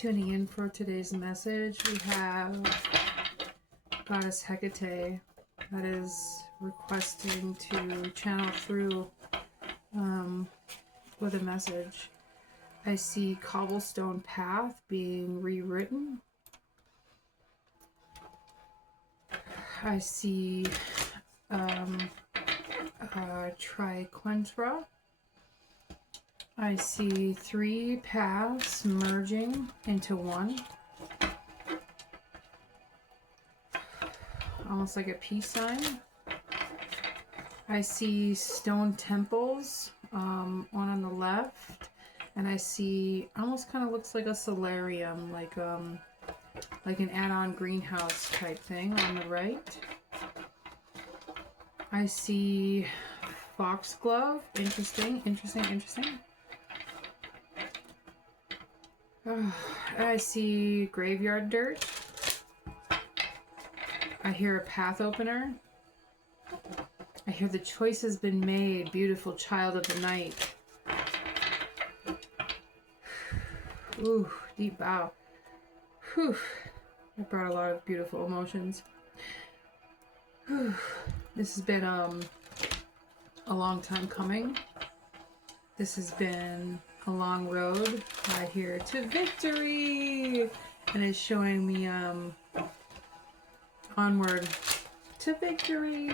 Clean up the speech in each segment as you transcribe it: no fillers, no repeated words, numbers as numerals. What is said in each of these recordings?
Tuning in for today's message, we have Goddess Hecate that is requesting to channel through with a message. I see cobblestone path being rewritten. I see triquetra. I see 3 paths merging into one. Almost like a peace sign. I see stone temples, one on the left, and I see almost kind of looks like a solarium, like an add-on greenhouse type thing on the right. I see foxglove. Interesting. I see graveyard dirt. I hear a path opener. I hear the choice has been made, beautiful child of the night. Ooh, deep bow. Whew. It brought a lot of beautiful emotions. Whew. This has been a long time coming. This has been a long road. I hear to victory, and it's showing me onward to victory.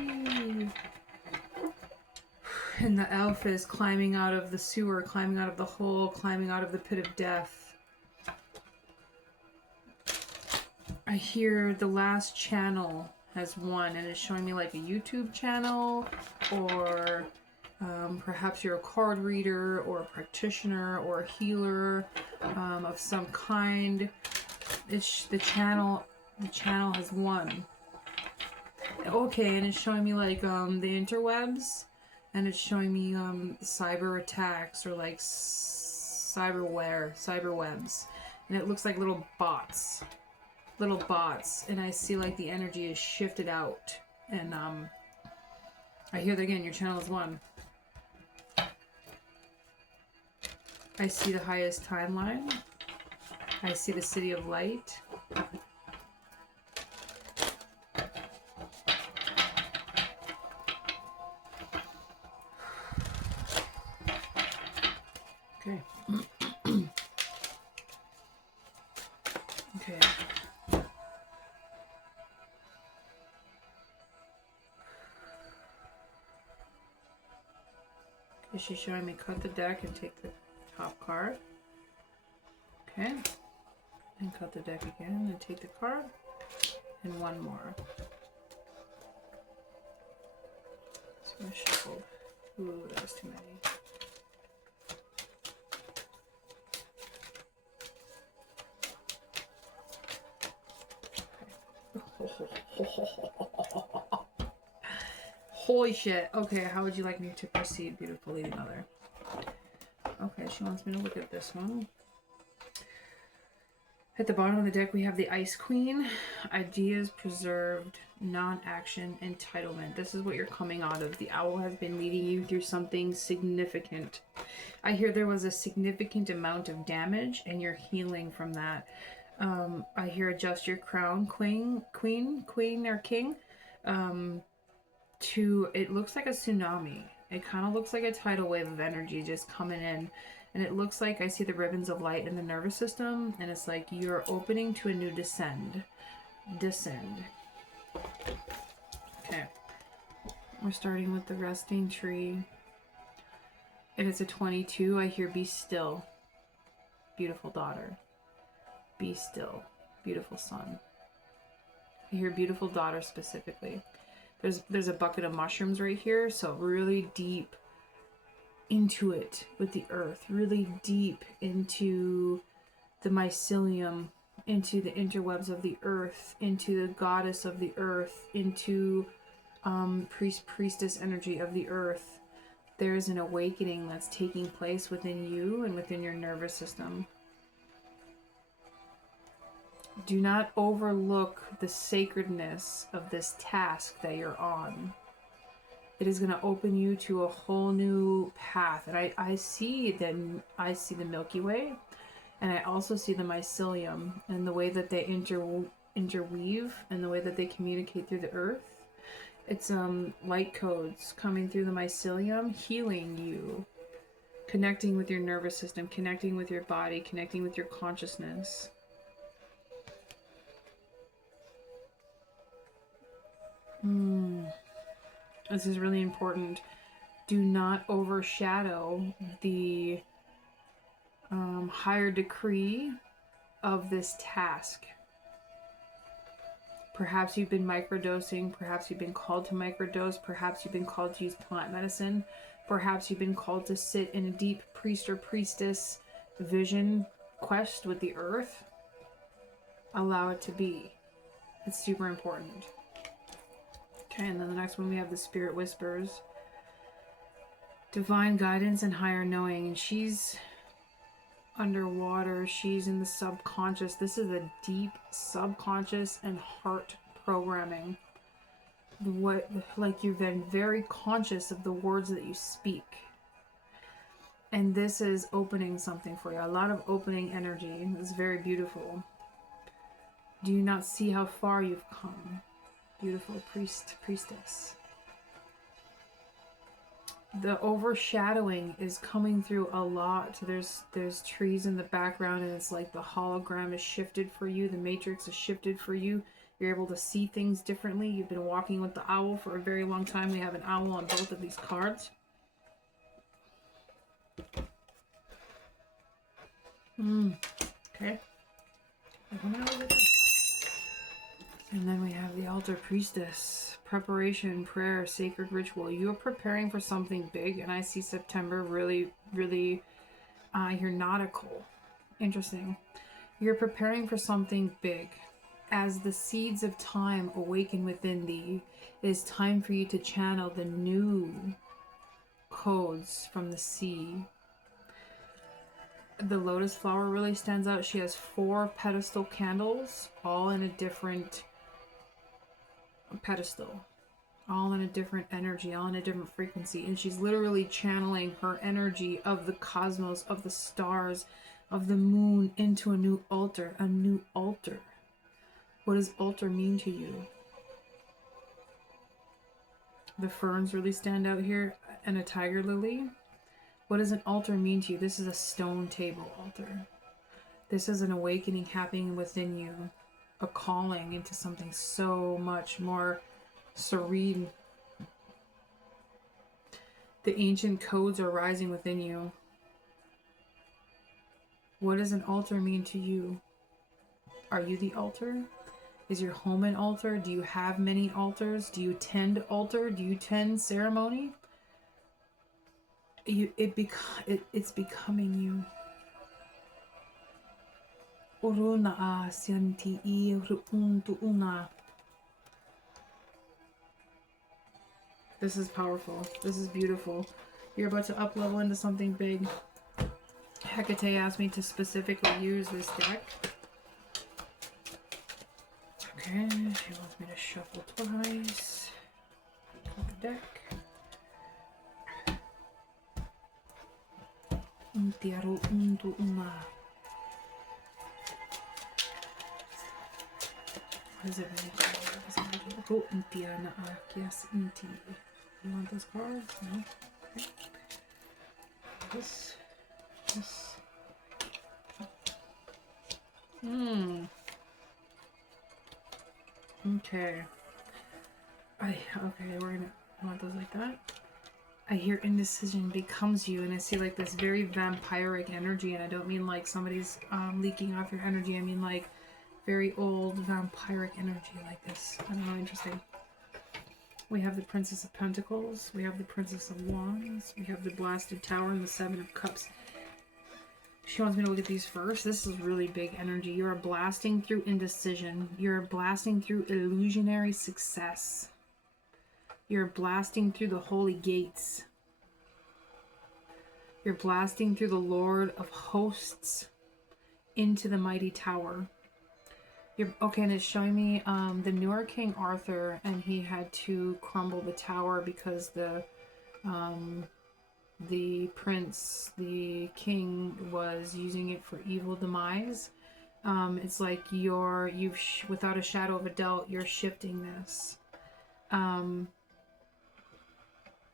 And the elf is climbing out of the sewer, climbing out of the hole, climbing out of the pit of death. I hear the last channel has won, and it's showing me like a YouTube channel, or perhaps you're a card reader or a practitioner or a healer of some kind. The channel has won. Okay, and it's showing me like the interwebs, and it's showing me cyber attacks or like cyberwebs, and it looks like little bots, and I see like the energy is shifted out, and I hear that again, your channel is won. I see the highest timeline. I see the city of light. Okay. Okay. Okay, she's showing me cut the deck and take the top card. Okay. And cut the deck again and take the card. And one more. So I shuffled. Ooh, that was too many. Holy shit. Okay, how would you like me to proceed, beautiful Lady Mother? Okay, she wants me to look at this one. At the bottom of the deck, we have the Ice Queen. Ideas preserved, non-action, entitlement. This is what you're coming out of. The owl has been leading you through something significant. I hear there was a significant amount of damage, and you're healing from that. I hear adjust your crown, queen or king, to, it looks like a tsunami. It kind of looks like a tidal wave of energy just coming in. And it looks like I see the ribbons of light in the nervous system, and it's like you're opening to a new descend. Okay. We're starting with the resting tree. It is a 22. I hear be still, beautiful daughter. Be still, beautiful son. I hear beautiful daughter specifically. There's a bucket of mushrooms right here, so really deep into it with the earth, really deep into the mycelium, into the interwebs of the earth, into the goddess of the earth, into priestess energy of the earth. There's an awakening that's taking place within you and within your nervous system. Do not overlook the sacredness of this task that you're on. It is going to open you to a whole new path. And I see the Milky Way, And I also see the mycelium and the way that they interweave and the way that they communicate through the earth. It's light codes coming through the mycelium, healing you, connecting with your nervous system, connecting with your body, connecting with your consciousness. This is really important. Do not overshadow the higher decree of this task. Perhaps you've been microdosing, perhaps you've been called to microdose, perhaps you've been called to use plant medicine, perhaps you've been called to sit in a deep priest or priestess vision quest with the earth. Allow it to be. It's super important. Okay, and then the next one we have the Spirit Whispers. Divine guidance and higher knowing. And she's underwater. She's in the subconscious. This is a deep subconscious and heart programming. Like you've been very conscious of the words that you speak. And this is opening something for you. A lot of opening energy. It's very beautiful. Do you not see how far you've come? Beautiful priestess. The overshadowing is coming through a lot. There's trees in the background, and it's like the hologram is shifted for you. The matrix is shifted for you. You're able to see things differently. You've been walking with the owl for a very long time. We have an owl on both of these cards. Okay. And then we have the altar priestess. Preparation, prayer, sacred ritual. You are preparing for something big, and I see September really, really, you're nautical. Interesting. You're preparing for something big. As the seeds of time awaken within thee, it is time for you to channel the new codes from the sea. The lotus flower really stands out. She has 4 pedestal candles, all in a different pedestal, all in a different energy, all in a different frequency, and she's literally channeling her energy of the cosmos, of the stars, of the moon into a new altar. What does altar mean to you? The ferns really stand out here, and a tiger lily. What does an altar mean to you? This is a stone table altar. This is an awakening happening within you. A calling into something so much more serene. The ancient codes are rising within you. What does an altar mean to you? Are you the altar? Is your home an altar? Do you have many altars? Do you tend altar? Do you tend ceremony? It's becoming you. This is powerful. This is beautiful. You're about to up level into something big. Hecate asked me to specifically use this deck. Okay, she wants me to shuffle twice. Cut the deck. What is it really called? You want those cards? No? Okay. This. Okay. We're gonna want those like that. I hear indecision becomes you, and I see like this very vampiric energy, and I don't mean like somebody's leaking off your energy. I mean like very old vampiric energy like this. I don't know, interesting. We have the Princess of Pentacles. We have the Princess of Wands. We have the Blasted Tower and the Seven of Cups. She wants me to look at these first. This is really big energy. You're blasting through indecision. You're blasting through illusionary success. You're blasting through the holy gates. You're blasting through the Lord of Hosts into the mighty tower. Okay, and it's showing me the newer King Arthur, and he had to crumble the tower because the the prince, the king, was using it for evil demise. It's like without a shadow of a doubt, you're shifting this.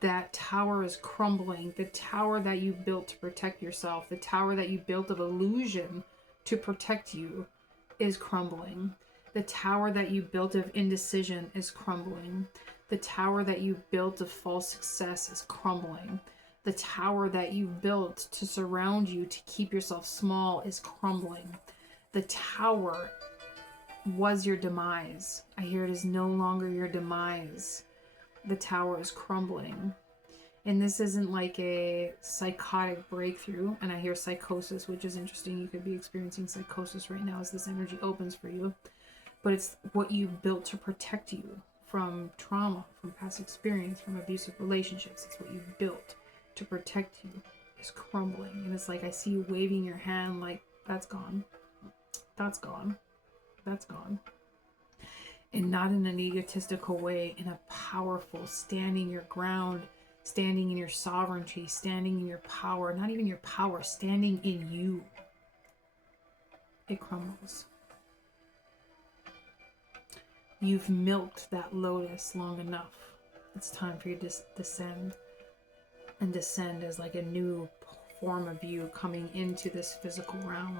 That tower is crumbling. The tower that you built to protect yourself, the tower that you built of illusion to protect you, is crumbling. The tower that you built of indecision is crumbling. The tower that you built of false success is crumbling. The tower that you built to surround you to keep yourself small is crumbling. The tower was your demise. I hear it is no longer your demise. The tower is crumbling. And this isn't like a psychotic breakthrough. And I hear psychosis, which is interesting. You could be experiencing psychosis right now as this energy opens for you. But it's what you built to protect you from trauma, from past experience, from abusive relationships. It's what you built to protect you is crumbling. And it's like I see you waving your hand like, that's gone. That's gone. That's gone. And not in an egotistical way, in a powerful, standing your ground, standing in your sovereignty, standing in your power, not even your power, standing in you. It crumbles. You've milked that lotus long enough. It's time for you to descend. And descend as like a new form of you coming into this physical realm.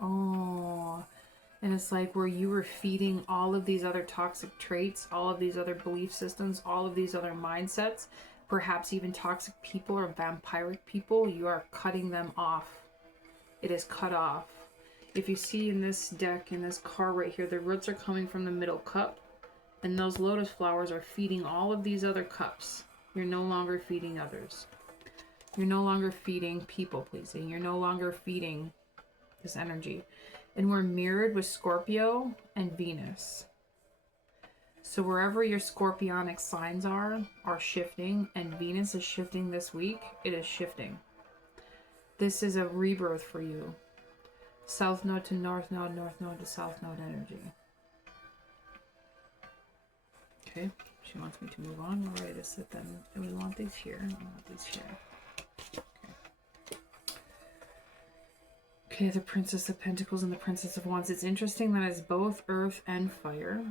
Oh, and it's like where you were feeding all of these other toxic traits, all of these other belief systems, all of these other mindsets, perhaps even toxic people or vampiric people, you are cutting them off. It is cut off. If you see in this deck, in this card right here, the roots are coming from the middle cup, and those lotus flowers are feeding all of these other cups. You're no longer feeding others. You're no longer feeding people pleasing. You're no longer feeding this energy. And we're mirrored with Scorpio and Venus. So wherever your scorpionic signs are shifting, and Venus is shifting this week. It is shifting. This is a rebirth for you. South node to north node, north node to south node energy. Okay, she wants me to move on. We're ready to sit then. And we want these here. We want these here. Okay, the Princess of Pentacles and the Princess of Wands. It's interesting that it's both earth and fire.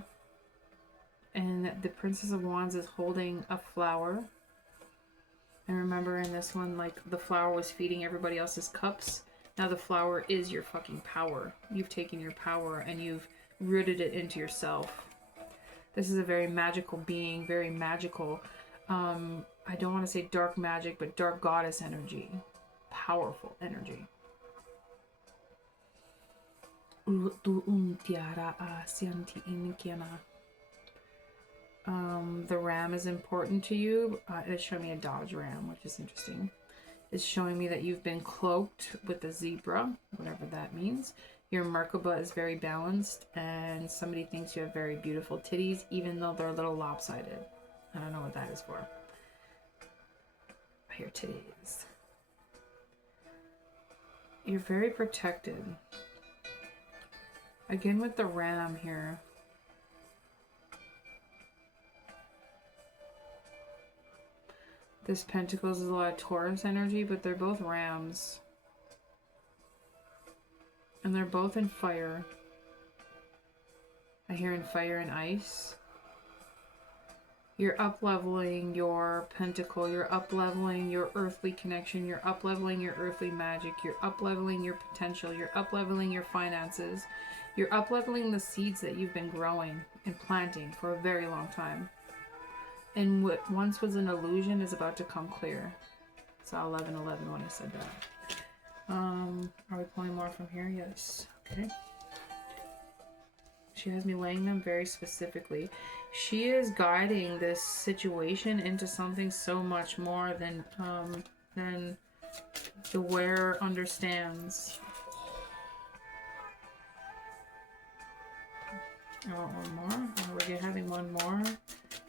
And the Princess of Wands is holding a flower. And remember in this one, like the flower was feeding everybody else's cups. Now the flower is your fucking power. You've taken your power and you've rooted it into yourself. This is a very magical being, very magical. I don't want to say dark magic, but dark goddess energy. Powerful energy. The ram is important to you. It's showing me a Dodge Ram, which is interesting. It's showing me that you've been cloaked with a zebra, whatever that means. Your Merkaba is very balanced, and somebody thinks you have very beautiful titties, even though they're a little lopsided. I don't know what that is for. I hear titties. You're very protected. Again with the ram here. This Pentacles is a lot of Taurus energy, but they're both rams. And they're both in fire. I hear in fire and ice. You're up-leveling your pentacle. You're up-leveling your earthly connection. You're up-leveling your earthly magic. You're up-leveling your potential. You're up-leveling your finances. You're up-leveling the seeds that you've been growing and planting for a very long time. And what once was an illusion is about to come clear. I saw 11:11 when I said that. Are we pulling more from here? Yes. Okay. She has me laying them very specifically. She is guiding this situation into something so much more than the wearer understands. I want one more. We're having one more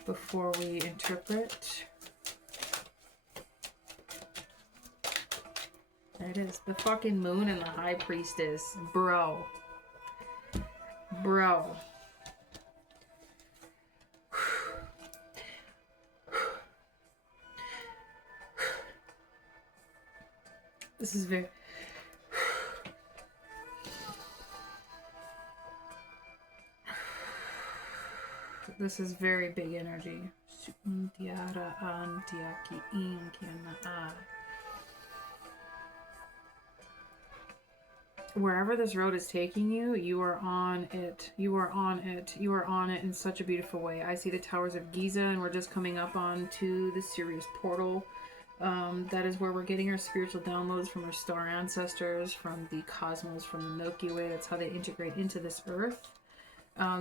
before we interpret. There it is. The fucking moon and the high priestess. Bro. Bro. This is very... This is very big energy. Wherever this road is taking you, you are on it. You are on it. You are on it in such a beautiful way. I see the towers of Giza, and we're just coming up onto the Sirius portal. That is where we're getting our spiritual downloads from our star ancestors, from the cosmos, from the Milky Way. That's how they integrate into this earth.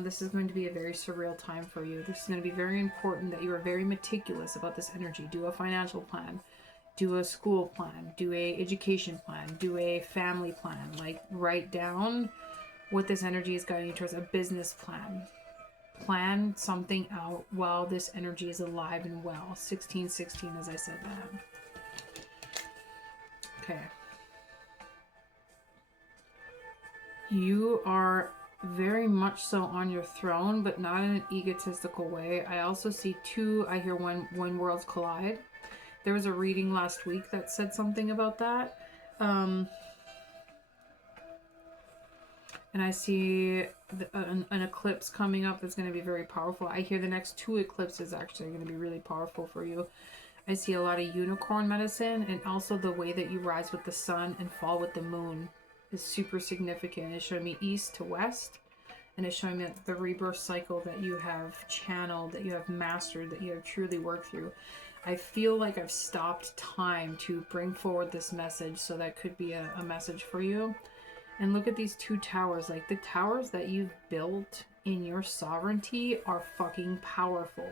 This is going to be a very surreal time for you. This is going to be very important that you are very meticulous about this energy. Do a financial plan. Do a school plan. Do a education plan. Do a family plan. Like, write down what this energy is guiding you towards. A business plan. Plan something out while this energy is alive and well. 1616, as I said that. Okay. You are very much so on your throne, but not in an egotistical way. I also see two, I hear when worlds collide. There was a reading last week that said something about that. And I see an eclipse coming up that's going to be very powerful. I hear the next two eclipses actually are going to be really powerful for you. I see a lot of unicorn medicine, and also the way that you rise with the sun and fall with the moon is super significant. It's showing me east to west, and it's showing me the rebirth cycle that you have channeled, that you have mastered, that you have truly worked through. I feel like I've stopped time to bring forward this message, so that could be a message for you. And look at these two towers. Like, the towers that you've built in your sovereignty are fucking powerful.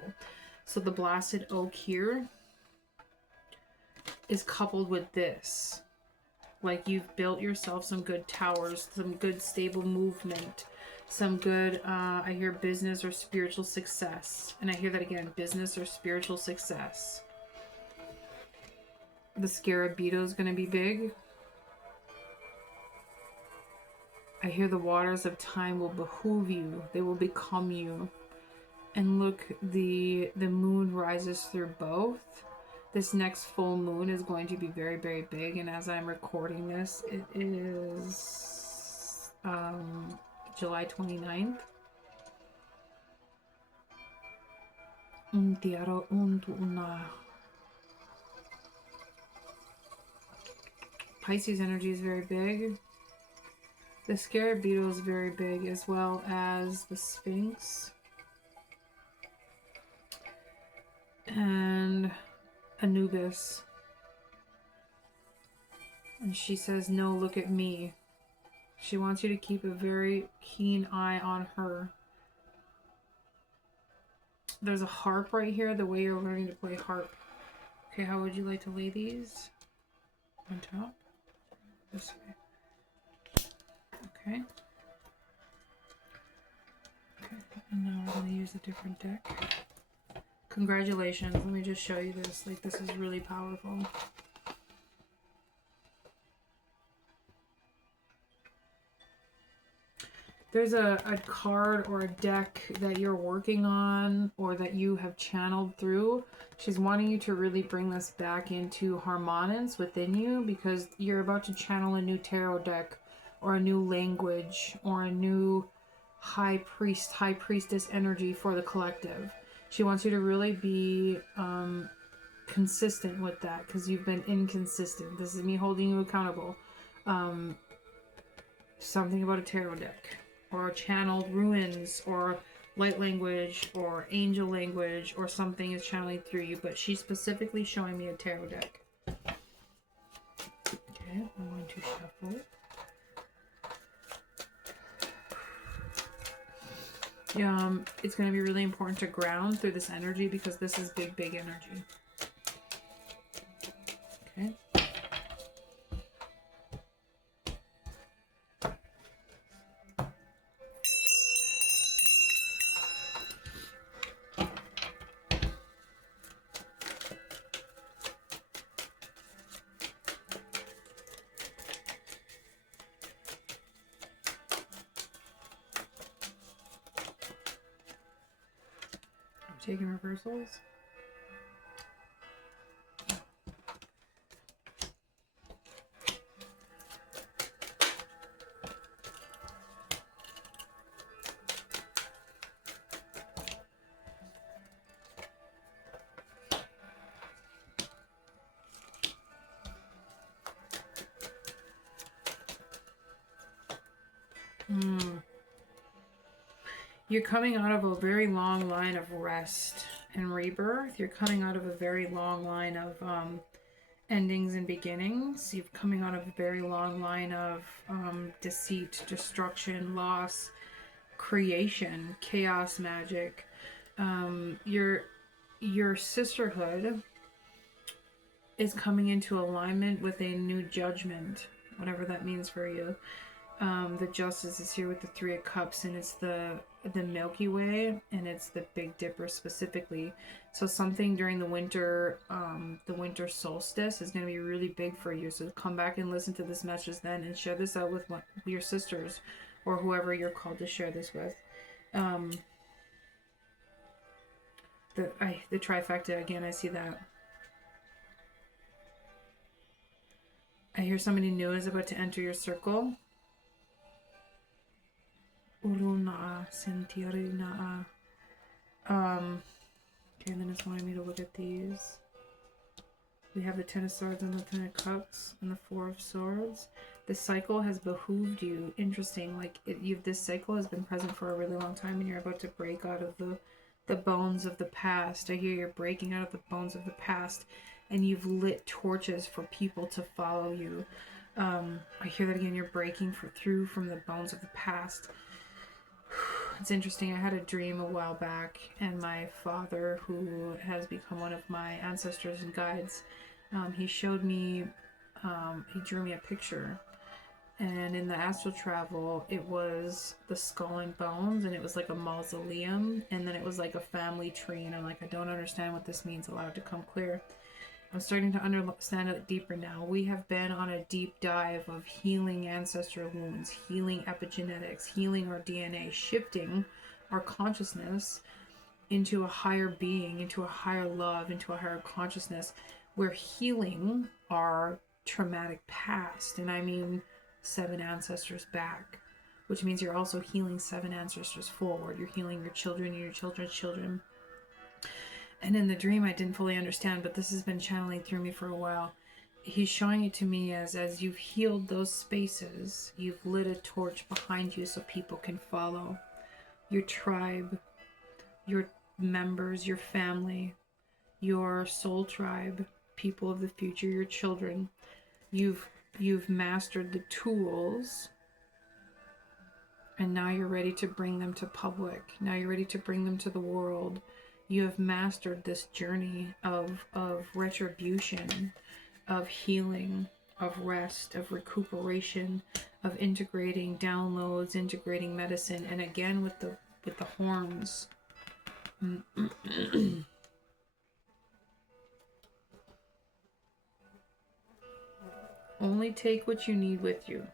So the blasted oak here is coupled with this. Like, you've built yourself some good towers, some good stable movement, some good, I hear business or spiritual success. And I hear that again, business or spiritual success. The Scarabito is going to be big. I hear the waters of time will behoove you. They will become you. And look, the moon rises through both. This next full moon is going to be very, very big. And as I'm recording this, it is July 29th. Pisces energy is very big. The Scarab Beetle is very big, as well as the Sphinx. And Anubis. And she says, no, look at me. She wants you to keep a very keen eye on her. There's a harp right here, the way you're learning to play harp. Okay, how would you like to lay these? On top? This way. Okay. Okay, and now we're going to use a different deck. Congratulations. Let me just show you this. Like, this is really powerful. There's a card or a deck that you're working on or that you have channeled through. She's wanting you to really bring this back into harmoniance within you, because you're about to channel a new tarot deck or a new language or a new high priestess energy for the collective. She wants you to really be consistent with that, because you've been inconsistent. This is me holding you accountable. Something about a tarot deck, or channeled runes, or light language, or angel language, or something is channeling through you, but she's specifically showing me a tarot deck. Okay, I'm going to shuffle. It's going to be really important to ground through this energy, because this is big, big energy. Okay. Taking reversals. You're coming out of a very long line of rest and rebirth. You're coming out of a very long line of endings and beginnings. You're coming out of a very long line of deceit, destruction, loss, creation, chaos, magic. Your sisterhood is coming into alignment with a new judgment, whatever that means for you. The Justice is here with the Three of Cups, and it's the Milky Way, and it's the Big Dipper specifically. So something during the winter solstice is going to be really big for you. So come back and listen to this message then, and share this out with your sisters or whoever you're called to share this with. The trifecta again. I see that. I hear somebody new is about to enter your circle. Okay, and then it's wanting me to look at these. We have the Ten of Swords and the Ten of Cups and the Four of Swords. The cycle has behooved you. Interesting. Like this cycle has been present for a really long time, and you're about to break out of the bones of the past. I hear you're breaking out of the bones of the past, and you've lit torches for people to follow you. I hear that again. You're breaking through from the bones of the past. It's interesting. I had a dream a while back, and my father, who has become one of my ancestors and guides, he showed me, he drew me a picture, and in the astral travel, it was the skull and bones, and it was like a mausoleum, and then it was like a family tree, and I'm like, I don't understand what this means. Allow it to come clear. I'm starting to understand it deeper now. We have been on a deep dive of healing ancestral wounds, healing epigenetics, healing our DNA, shifting our consciousness into a higher being, into a higher love, into a higher consciousness. We're healing our traumatic past, and I mean 7 ancestors back, which means you're also healing 7 ancestors forward. You're healing your children and your children's children. And in the dream, I didn't fully understand, but this has been channeling through me for a while. He's showing it to me as you've healed those spaces, you've lit a torch behind you so people can follow. Your tribe, your members, your family, your soul tribe, people of the future, your children. You've mastered the tools, and now you're ready to bring them to public. Now you're ready to bring them to the world. You have mastered this journey of retribution, of healing, of rest, of recuperation, of integrating downloads, integrating medicine, and again with the horns. Only take what you need with you.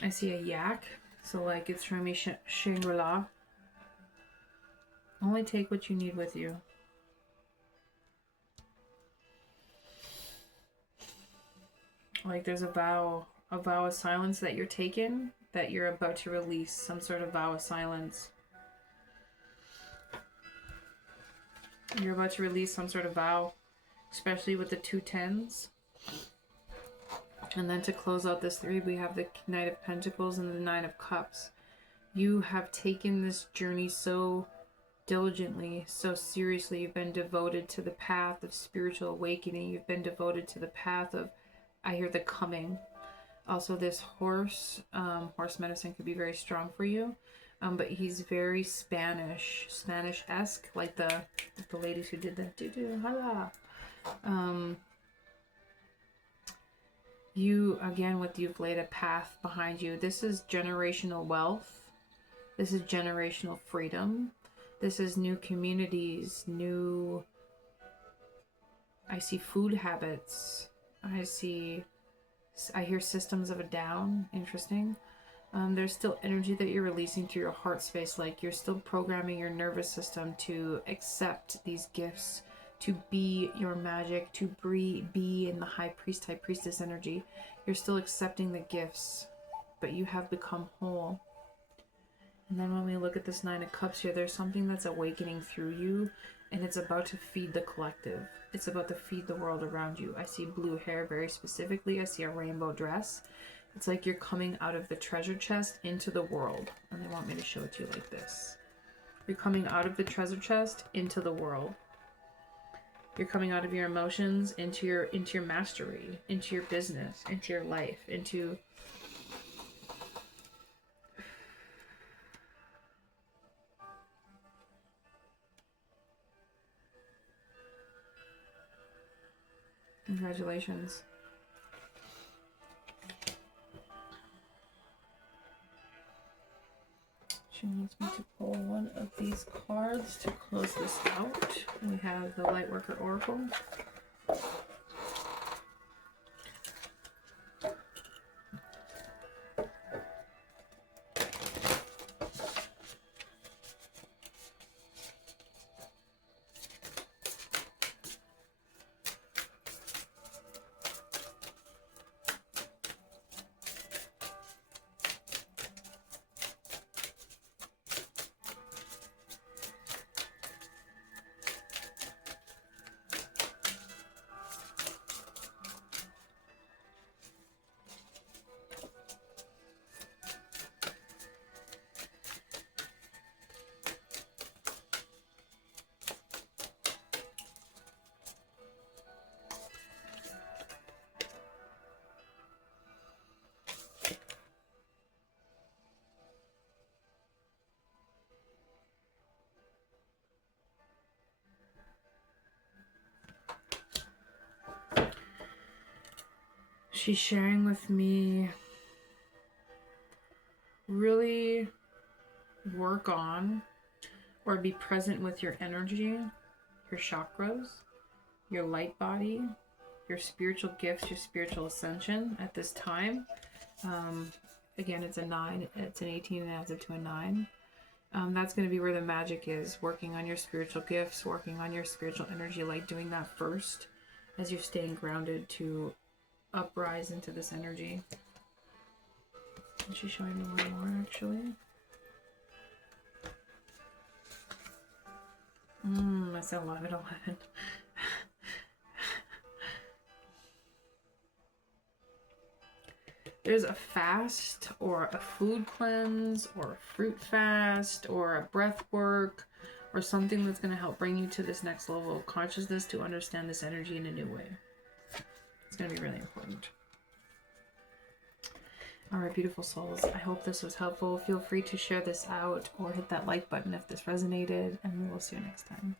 I see a yak, so like it's from me Shangri-La. Only take what you need with you. Like there's a vow of silence that you're taking, that you're about to release, some sort of vow of silence. You're about to release some sort of vow, especially with the 2 tens. And then to close out this 3, we have the Knight of Pentacles and the 9 of Cups. You have taken this journey so diligently, so seriously. You've been devoted to the path of spiritual awakening. You've been devoted to the path of, I hear the coming. Also this horse medicine could be very strong for you. But he's very Spanish-esque, like the ladies who did the do-do, hala. You've laid a path behind you. This is generational wealth. This is generational freedom. This is new communities, I see food habits. I hear systems of a down. Interesting. There's still energy that you're releasing through your heart space. Like you're still programming your nervous system to accept these gifts, to be your magic, to be in the high priest, high priestess energy. You're still accepting the gifts, but you have become whole. And then when we look at this Nine of Cups here, there's something that's awakening through you, and it's about to feed the collective. It's about to feed the world around you. I see blue hair very specifically. I see a rainbow dress. It's like you're coming out of the treasure chest into the world. And they want me to show it to you like this. You're coming out of the treasure chest into the world. You're coming out of your emotions into your mastery, into your business, into your life, into congratulations. She wants me to pull one of these cards to close this out. We have the Lightworker Oracle. She's sharing with me, really work on or be present with your energy, your chakras, your light body, your spiritual gifts, your spiritual ascension at this time. Again, it's a 9, it's an 18 and adds up to a 9. That's going to be where the magic is, working on your spiritual gifts, working on your spiritual energy, like doing that first as you're staying grounded to uprise into this energy. And she's showing me one more actually. That's 11. There's a fast or a food cleanse or a fruit fast or a breath work or something that's going to help bring you to this next level of consciousness to understand this energy in a new way. It's going to be really important. All right, beautiful souls. I hope this was helpful. Feel free to share this out or hit that like button if this resonated, and we will see you next time.